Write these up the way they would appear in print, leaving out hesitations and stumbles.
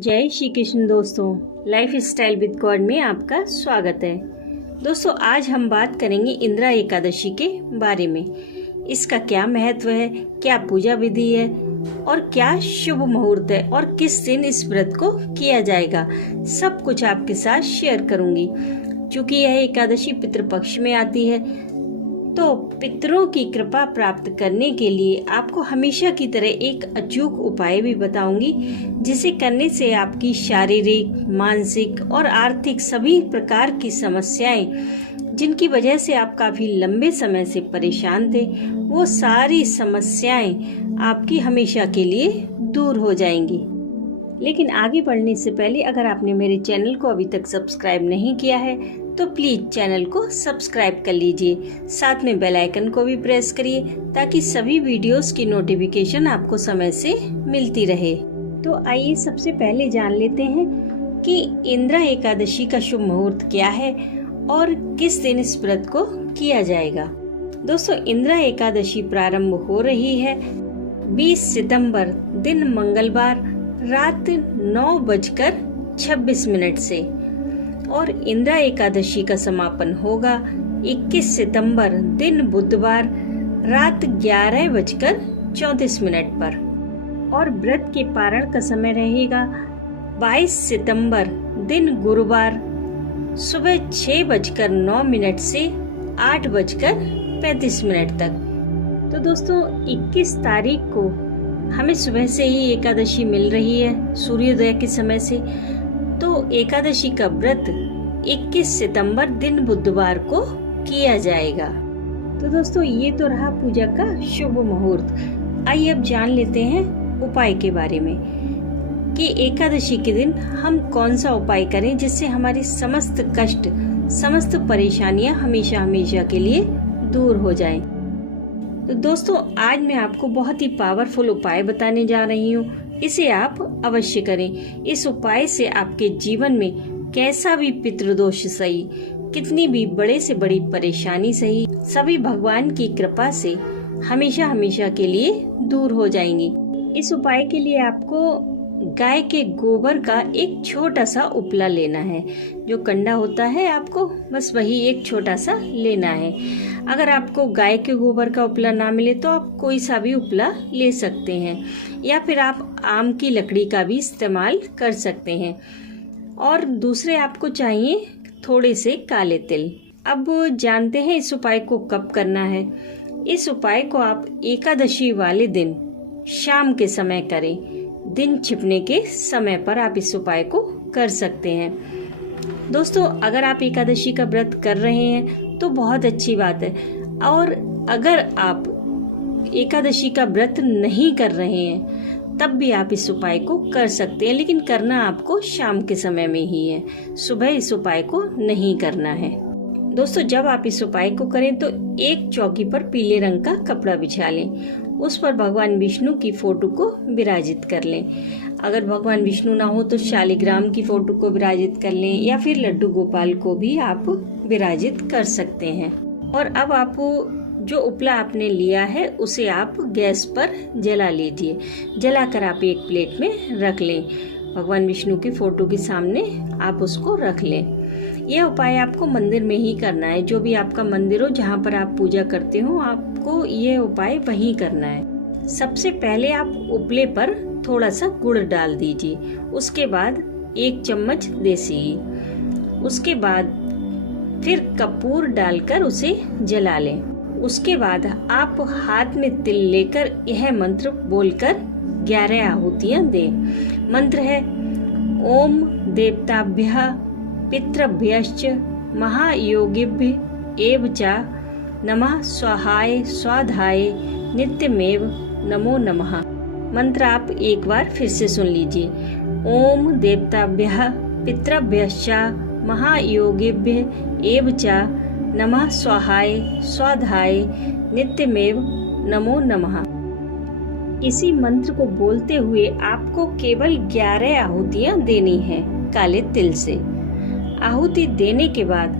जय श्री कृष्ण दोस्तों, life style with God में आपका स्वागत है। दोस्तों, आज हम बात करेंगे इंदिरा एकादशी के बारे में। इसका क्या महत्व है, क्या पूजा विधि है और क्या शुभ मुहूर्त है और किस दिन इस व्रत को किया जाएगा, सब कुछ आपके साथ शेयर करूंगी। क्योंकि यह एकादशी पितृपक्ष में आती है, तो पितरों की कृपा प्राप्त करने के लिए आपको हमेशा की तरह एक अचूक उपाय भी बताऊंगी, जिसे करने से आपकी शारीरिक, मानसिक और आर्थिक सभी प्रकार की समस्याएं, जिनकी वजह से आप काफी लंबे समय से परेशान थे, वो सारी समस्याएं आपकी हमेशा के लिए दूर हो जाएंगी। लेकिन आगे बढ़ने से पहले अगर आपने मेरे चैनल को अभी तक सब्सक्राइब नहीं किया है तो प्लीज चैनल को सब्सक्राइब कर लीजिए, साथ में बेल आइकन को भी प्रेस करिए ताकि सभी वीडियोस की नोटिफिकेशन आपको समय से मिलती रहे। तो आइए सबसे पहले जान लेते हैं कि इंदिरा एकादशी का शुभ मुहूर्त क्या है और किस दिन इस व्रत को किया जाएगा। दोस्तों, इंदिरा एकादशी प्रारंभ हो रही है 20 सितंबर दिन मंगलवार रात 9:26 से और इंदिरा एकादशी का समापन होगा 21 सितंबर दिन बुधवार रात 11:34 पर और व्रत के पारण का समय रहेगा 22 सितंबर दिन गुरुवार सुबह 6:09 से 8:35 तक। तो दोस्तों, 21 तारीख को हमें सुबह से ही एकादशी मिल रही है सूर्योदय के समय से। तो एकादशी का व्रत 21 सितंबर दिन बुधवार को किया जाएगा। तो दोस्तों, ये तो रहा पूजा का शुभ मुहूर्त। आइए अब जान लेते हैं उपाय के बारे में कि एकादशी के दिन हम कौन सा उपाय करें जिससे हमारी समस्त कष्ट, समस्त परेशानियां हमेशा हमेशा के लिए दूर हो जाएं। तो दोस्तों, आज मैं आपको बहुत ही पावरफुल उपाय बताने जा रही हूँ। इसे आप अवश्य करें। इस उपाय से आपके जीवन में कैसा भी पितृदोष सही, कितनी भी बड़े से बड़ी परेशानी सही, सभी भगवान की कृपा से हमेशा हमेशा के लिए दूर हो जाएंगी। इस उपाय के लिए आपको गाय के गोबर का एक छोटा सा उपला लेना है। जो कंडा होता है आपको बस वही एक छोटा सा लेना है। अगर आपको गाय के गोबर का उपला ना मिले तो आप कोई सा भी उपला ले सकते हैं, या फिर आप आम की लकड़ी का भी इस्तेमाल कर सकते हैं। और दूसरे आपको चाहिए थोड़े से काले तिल। अब जानते हैं इस उपाय को कब करना है। इस उपाय को आप एकादशी वाले दिन शाम के समय करें। दिन छिपने के समय पर आप इस उपाय को कर सकते हैं। दोस्तों, अगर आप एकादशी का व्रत कर रहे हैं तो बहुत अच्छी बात है, और अगर आप एकादशी का व्रत नहीं कर रहे हैं तब भी आप इस उपाय को कर सकते हैं, लेकिन करना आपको शाम के समय में ही है। सुबह इस उपाय को नहीं करना है। दोस्तों, जब आप इस उपाय को करें तो एक चौकी पर पीले रंग का कपड़ा बिछा लें। उस पर भगवान विष्णु की फोटो को विराजित कर लें। अगर भगवान विष्णु ना हो तो शालिग्राम की फोटो को विराजित कर लें, या फिर लड्डू गोपाल को भी आप विराजित कर सकते हैं। और अब आप जो उपला आपने लिया है उसे आप गैस पर जला लीजिए। जलाकर आप एक प्लेट में रख लें। भगवान विष्णु की फोटो के सामने आप उसको रख लें। यह उपाय आपको मंदिर में ही करना है। जो भी आपका मंदिर हो, जहाँ पर आप पूजा करते हो, आपको यह उपाय वहीं करना है। सबसे पहले आप उपले पर थोड़ा सा गुड़ डाल दीजिए। उसके बाद 1 चम्मच देसी घी, उसके बाद फिर कपूर डालकर उसे जला लें। उसके बाद आप हाथ में तिल लेकर यह मंत्र बोलकर 11 आहुतियां दें। मंत्र है: ओम देवताभ्यः पितृभ्यश्च महायोगिभ्य एव च नमः स्वाहाय स्वाधाय नित्यमेव नमो नमः। मंत्र आप एक बार फिर से सुन लीजिए। ओम देवताभ्यः पितृभ्यश्च महायोगिभ्य एव च नमः स्वाहाय स्वाधाय नित्यमेव नमो नमः। इसी मंत्र को बोलते हुए आपको केवल 11 आहुतियां देनी है काले तिल से। आहुति देने के बाद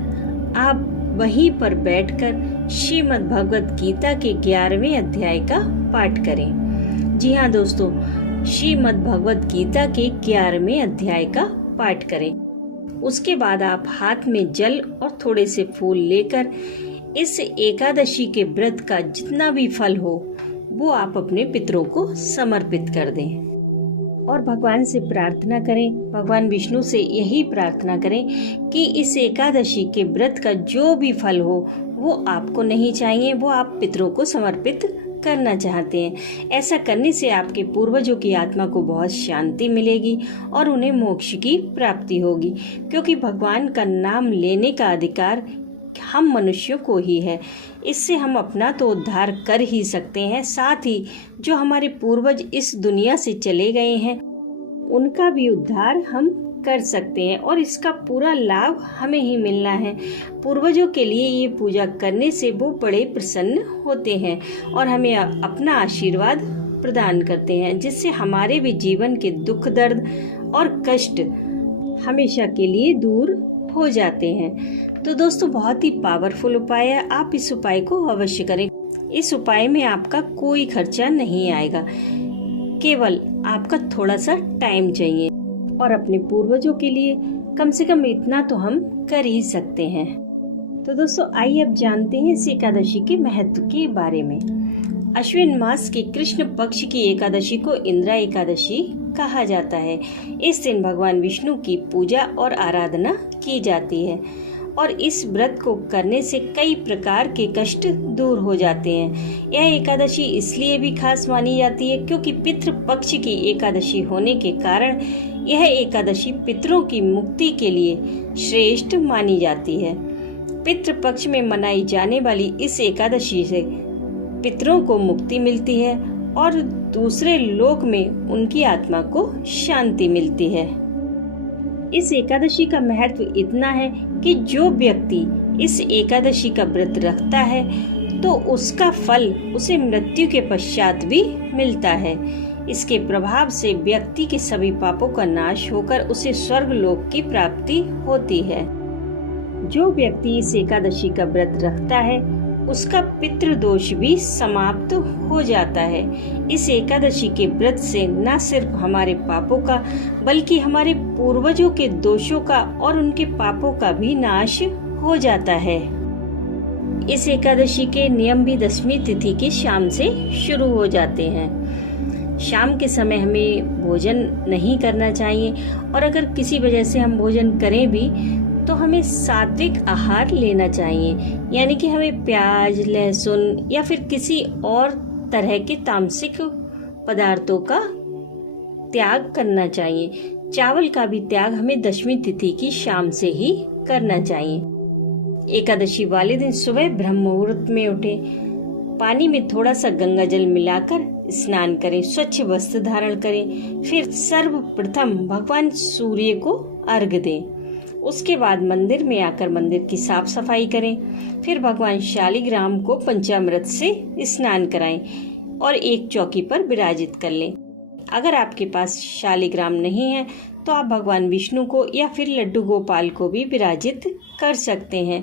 आप वहीं पर बैठकर श्रीमद् भगवत गीता के 11वें अध्याय का पाठ करें। जी हाँ दोस्तों, श्रीमद् भगवत गीता के 11वें अध्याय का पाठ करें। उसके बाद आप हाथ में जल और थोड़े से फूल लेकर इस एकादशी के व्रत का जितना भी फल हो वो आप अपने पितरों को समर्पित कर दें और भगवान से प्रार्थना करें, भगवान विष्णु से यही प्रार्थना करें कि इस एकादशी के व्रत का जो भी फल हो वो आपको नहीं चाहिए, वो आप पितरों को समर्पित करना चाहते हैं। ऐसा करने से आपके पूर्वजों की आत्मा को बहुत शांति मिलेगी और उन्हें मोक्ष की प्राप्ति होगी, क्योंकि भगवान का नाम लेने का अधिकार हम मनुष्यों को ही है। इससे हम अपना तो उद्धार कर ही सकते हैं, साथ ही जो हमारे पूर्वज इस दुनिया से चले गए हैं उनका भी उद्धार हम कर सकते हैं और इसका पूरा लाभ हमें ही मिलना है। पूर्वजों के लिए ये पूजा करने से वो बड़े प्रसन्न होते हैं और हमें अपना आशीर्वाद प्रदान करते हैं, जिससे हमारे भी जीवन के दुख दर्द और कष्ट हमेशा के लिए दूर हो जाते हैं। तो दोस्तों, बहुत ही पावरफुल उपाय है, आप इस उपाय को अवश्य करें। इस उपाय में आपका कोई खर्चा नहीं आएगा, केवल आपका थोड़ा सा टाइम चाहिए और अपने पूर्वजों के लिए कम से कम इतना तो हम कर ही सकते हैं। तो दोस्तों, आइए अब जानते हैं इस एकादशी के महत्व के बारे में। अश्विन मास की कृष्ण पक्ष की एकादशी को इंद्रा एकादशी कहा जाता है। इस दिन भगवान विष्णु की पूजा और आराधना की जाती है और इस व्रत को करने से कई प्रकार के कष्ट दूर हो जाते हैं। यह एकादशी इसलिए भी खास मानी जाती है क्योंकि पितृ पक्ष की एकादशी होने के कारण यह एकादशी पितरों की मुक्ति के लिए श्रेष्ठ मानी जाती है। पितृ पक्ष में मनाई जाने वाली इस एकादशी से पितरों को मुक्ति मिलती है और दूसरे लोक में उनकी आत्मा को शांति मिलती है। इस एकादशी का महत्व इतना है कि जो व्यक्ति इस एकादशी का व्रत रखता है तो उसका फल उसे मृत्यु के पश्चात भी मिलता है। इसके प्रभाव से व्यक्ति के सभी पापों का नाश होकर उसे स्वर्ग लोक की प्राप्ति होती है। जो व्यक्ति इस एकादशी का व्रत रखता है उसका पितृदोष भी समाप्त हो जाता है। इस एकादशी के व्रत से न सिर्फ हमारे पापों का बल्कि हमारे पूर्वजों के दोषों का और उनके पापों का भी नाश हो जाता है। इस एकादशी के नियम भी दशमी तिथि की शाम से शुरू हो जाते हैं। शाम के समय हमें भोजन नहीं करना चाहिए और अगर किसी वजह से हम भोजन करें भी तो हमें सात्विक आहार लेना चाहिए, यानी कि हमें प्याज, लहसुन या फिर किसी और तरह के तामसिक पदार्थों का त्याग करना चाहिए। चावल का भी त्याग हमें दशमी तिथि की शाम से ही करना चाहिए। एकादशी वाले दिन सुबह ब्रह्म मुहूर्त में उठें, पानी में थोड़ा सा गंगा जल मिलाकर स्नान करें, स्वच्छ वस्त्र धारण करें, फिर सर्वप्रथम भगवान सूर्य को अर्घ्य दें। उसके बाद मंदिर में आकर मंदिर की साफ सफाई करें, फिर भगवान शालिग्राम को पंचामृत से स्नान कराएं और एक चौकी पर विराजित कर लें। अगर आपके पास शालिग्राम नहीं है तो आप भगवान विष्णु को या फिर लड्डू गोपाल को भी विराजित कर सकते हैं।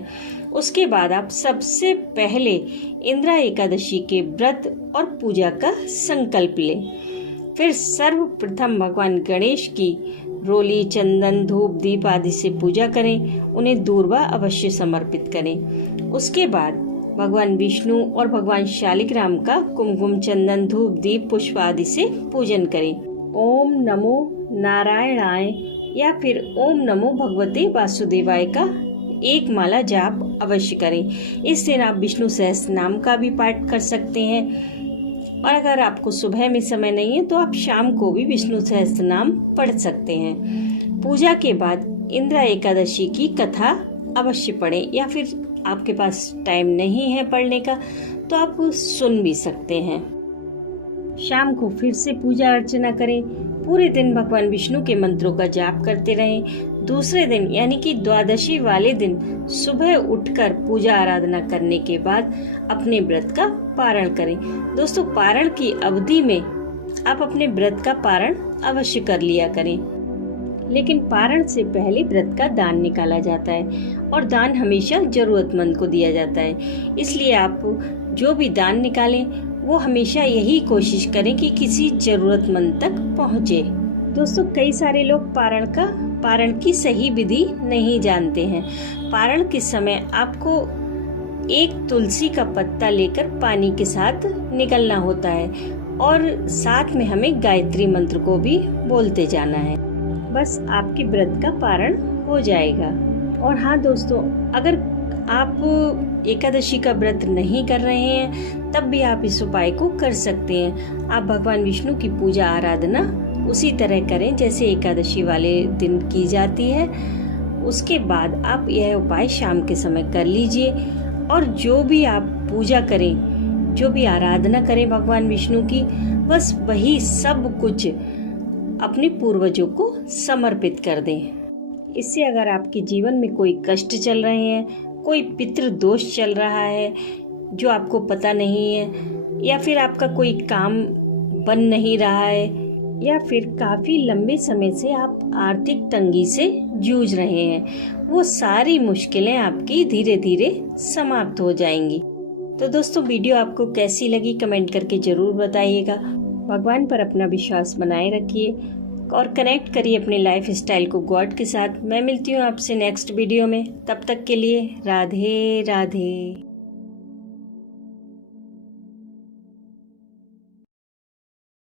उसके बाद आप सबसे पहले इंद्रा एकादशी के व्रत और पूजा का संकल्प लें। फिर सर्वप्रथम भगवान गणेश की रोली, चंदन, धूप, दीप आदि से पूजा करें, उन्हें दूर्वा अवश्य समर्पित करें। उसके बाद भगवान विष्णु और भगवान शालिग्राम का कुमकुम, चंदन, धूप, दीप, पुष्प आदि से पूजन करें। ओम नमो नारायणाय या फिर ओम नमो भगवते वासुदेवाय का एक माला जाप अवश्य करें। इस दिन आप विष्णु सहस्त्र नाम का भी पाठ कर सकते हैं और अगर आपको सुबह में समय नहीं है तो आप शाम को भी विष्णु सहस्त्र नाम पढ़ सकते हैं। पूजा के बाद इंद्रा एकादशी की कथा अवश्य पढ़ें या फिर आपके पास टाइम नहीं है पढ़ने का तो आप सुन भी सकते हैं। शाम को फिर से पूजा अर्चना करें। पूरे दिन भगवान विष्णु के मंत्रों का जाप करते रहें। दूसरे दिन यानी कि द्वादशी वाले दिन सुबह उठकर पूजा आराधना करने के बाद अपने व्रत का पारण करें। दोस्तों, पारण की अवधि में आप अपने व्रत का पारण अवश्य कर लिया करें, लेकिन पारण से पहले व्रत का दान निकाला जाता है और दान हमेशा जरूरतमंद को दिया जाता है। इसलिए आप जो भी दान निकालें वो हमेशा यही कोशिश करें कि किसी जरूरतमंद तक पहुँचे। दोस्तों, कई सारे लोग पारण की सही विधि नहीं जानते हैं। पारण के समय आपको एक तुलसी का पत्ता लेकर पानी के साथ निकलना होता है और साथ में हमें गायत्री मंत्र को भी बोलते जाना है। बस आपके व्रत का पारण हो जाएगा। और हाँ दोस्तों, अगर आप एकादशी का व्रत नहीं कर रहे हैं तब भी आप इस उपाय को कर सकते हैं। आप भगवान विष्णु की पूजा आराधना उसी तरह करें जैसे एकादशी वाले दिन की जाती है। उसके बाद आप यह उपाय शाम के समय कर लीजिए और जो भी आप पूजा करें, जो भी आराधना करें भगवान विष्णु की, बस वही सब कुछ अपने पूर्वजों को समर्पित कर दें। इससे अगर आपके जीवन में कोई कष्ट चल रहे हैं, कोई पितृ दोष चल रहा है जो आपको पता नहीं है, या फिर आपका कोई काम बन नहीं रहा है, या फिर काफी लंबे समय से आप आर्थिक तंगी से जूझ रहे हैं, वो सारी मुश्किलें आपकी धीरे धीरे समाप्त हो जाएंगी। तो दोस्तों, वीडियो आपको कैसी लगी कमेंट करके जरूर बताइएगा। भगवान पर अपना विश्वास बनाए रखिए और कनेक्ट करिए अपने लाइफ स्टाइल को गॉड के साथ। मैं मिलती हूँ आपसे नेक्स्ट वीडियो में। तब तक के लिए राधे राधे।